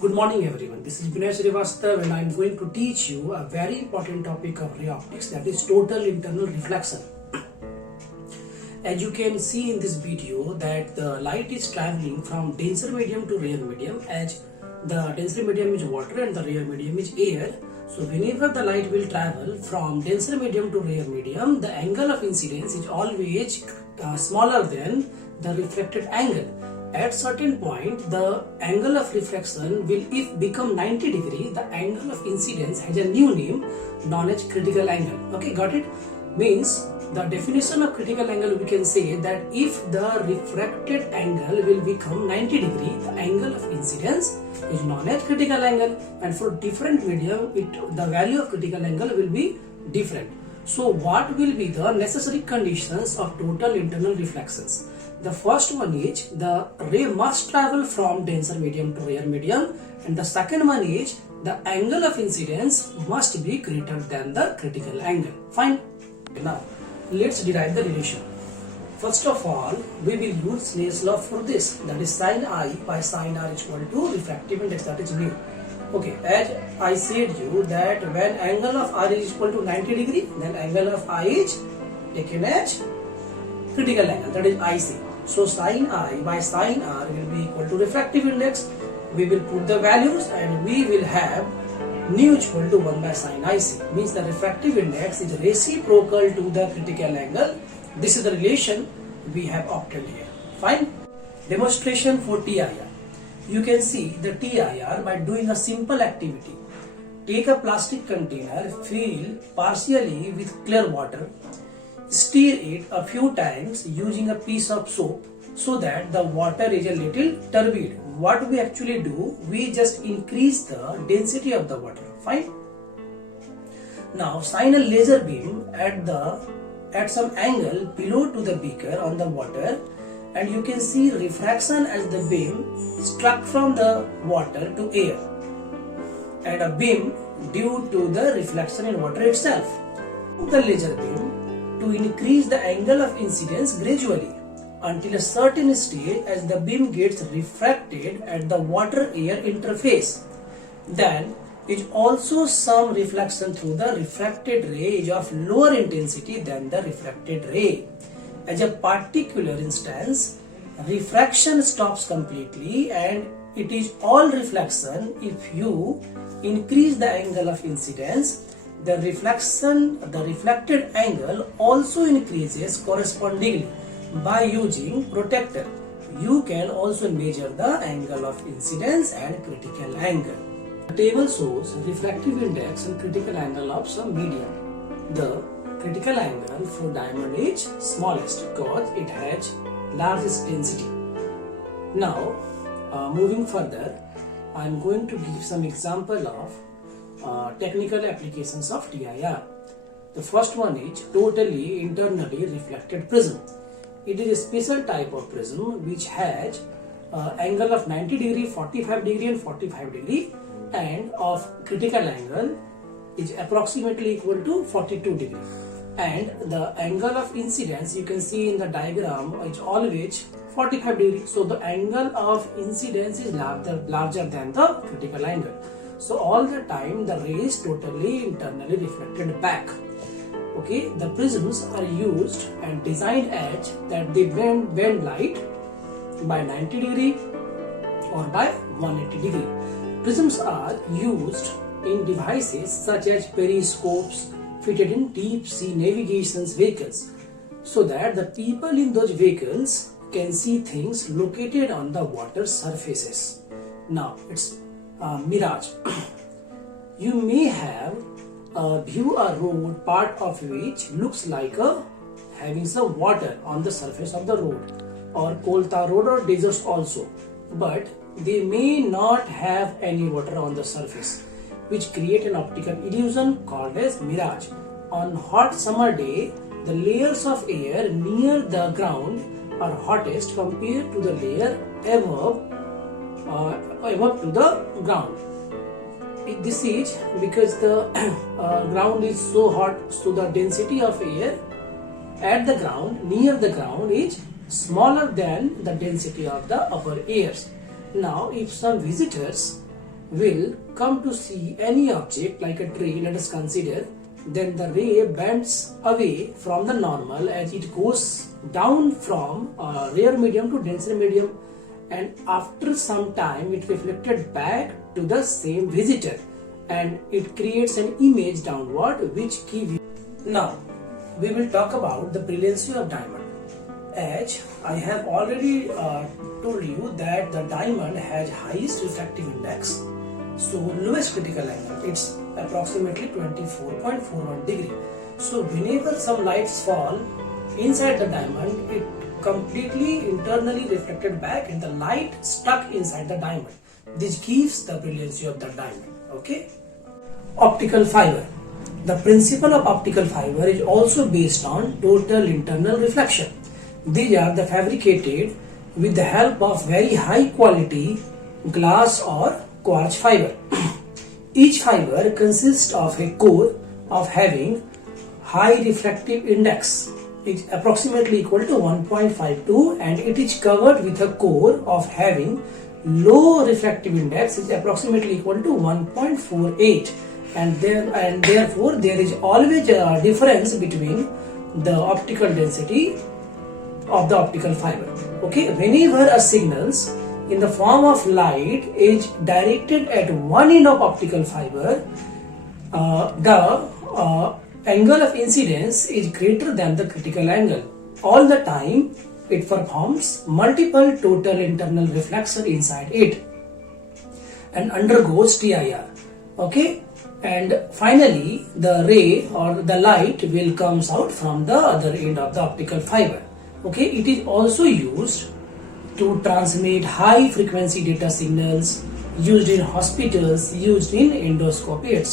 Good morning everyone, this is Vinay Srivastava and I am going to teach you a very important topic of ray optics, that is total internal reflection. As you can see in this video that the light is traveling from denser medium to rare medium, as the denser medium is water and the rare medium is air. So whenever the light will travel from denser medium to rare medium, the angle of incidence is always smaller than the reflected angle. At certain point, the angle of reflection will, if become 90 degree, the angle of incidence has a new name known as critical angle. Okay, got it? Means the definition of critical angle, we can say that if the refracted angle will become 90 degree, the angle of incidence is known as critical angle, and for different medium, the value of critical angle will be different. So what will be the necessary conditions of total internal reflections? The first one is the ray must travel from denser medium to rare medium, and the second one is the angle of incidence must be greater than the critical angle. Fine. Now let's derive the relation. First of all, we will use Snell's law for this, that is sin I by sin r is equal to refractive index, that is mu. Okay, as I said you that when angle of r is equal to 90 degree, then angle of I is taken as critical angle, that is IC. So sin I by sin r will be equal to refractive index. We will put the values and we will have nu is equal to 1 by sin IC. Means the refractive index is reciprocal to the critical angle. This is the relation we have obtained here. Fine. Demonstration for TIR. You can see the TIR by doing a simple activity. Take a plastic container, fill partially with clear water. Stir it a few times using a piece of soap so that the water is a little turbid. What we actually do, we just increase the density of the water. Fine. Now shine a laser beam at some angle below to the beaker on the water, and you can see refraction as the beam struck from the water to air, and a beam due to the reflection in water itself. The laser beam to increase the angle of incidence gradually until a certain stage as the beam gets refracted at the water-air interface. Then is also some reflection through the refracted ray is of lower intensity than the refracted ray. As a particular instance, refraction stops completely and it is all reflection. If you increase the angle of incidence, the reflected angle also increases correspondingly. By using protractor, you can also measure the angle of incidence and critical angle. The table shows refractive index and critical angle of some medium. The critical angle for diamond is smallest because it has largest density. Now, moving further, I am going to give some example of technical applications of TIR. The first one is totally internally reflected prism. It is a special type of prism which has angle of 90 degree, 45 degree and 45 degree, and of critical angle is approximately equal to 42 degree. And the angle of incidence, you can see in the diagram, is always 45 degree. So the angle of incidence is larger than the critical angle. So all the time the ray is totally internally reflected back. Okay, the prisms are used and designed as that they bend light by 90 degree or by 180 degree. Prisms are used in devices such as periscopes fitted in deep sea navigation vehicles, so that the people in those vehicles can see things located on the water surfaces. Now it's mirage. You may have view a road, part of which looks like having some water on the surface of the road, or coal tar road or deserts also, but they may not have any water on the surface, which create an optical illusion called as mirage. On hot summer day, the layers of air near the ground are hottest compared to the layer above to the ground. This is because the ground is so hot, so the density of air at the ground, near the ground, is smaller than the density of the upper airs. Now if some visitors will come to see any object like a tree, let us consider, then the ray bends away from the normal as it goes down from rare medium to denser medium, and after some time it reflected back to the same visitor and it creates an image downward which gives you. Now we will talk about the brilliancy of diamond. As I have already told you that the diamond has highest refractive index, so lowest critical angle, it's approximately 24.41 degree. So whenever some lights fall inside the diamond, it completely internally reflected back and the light stuck inside the diamond. This gives the brilliancy of the diamond. Okay. Optical fiber. The principle of optical fiber is also based on total internal reflection. These are the fabricated with the help of very high quality glass or quartz fiber. Each fiber consists of a core of having high refractive index. It's approximately equal to 1.52 and it is covered with a core of having low refractive index is approximately equal to 1.48, and therefore there is always a difference between the optical density of the optical fiber. Okay, whenever a signals in the form of light is directed at one end of optical fiber, the angle of incidence is greater than the critical angle. All the time it performs multiple total internal reflection inside it and undergoes TIR. Okay, and finally the ray or the light will comes out from the other end of the optical fiber. Okay, it is also used to transmit high frequency data signals, used in hospitals, used in endoscopy, etc.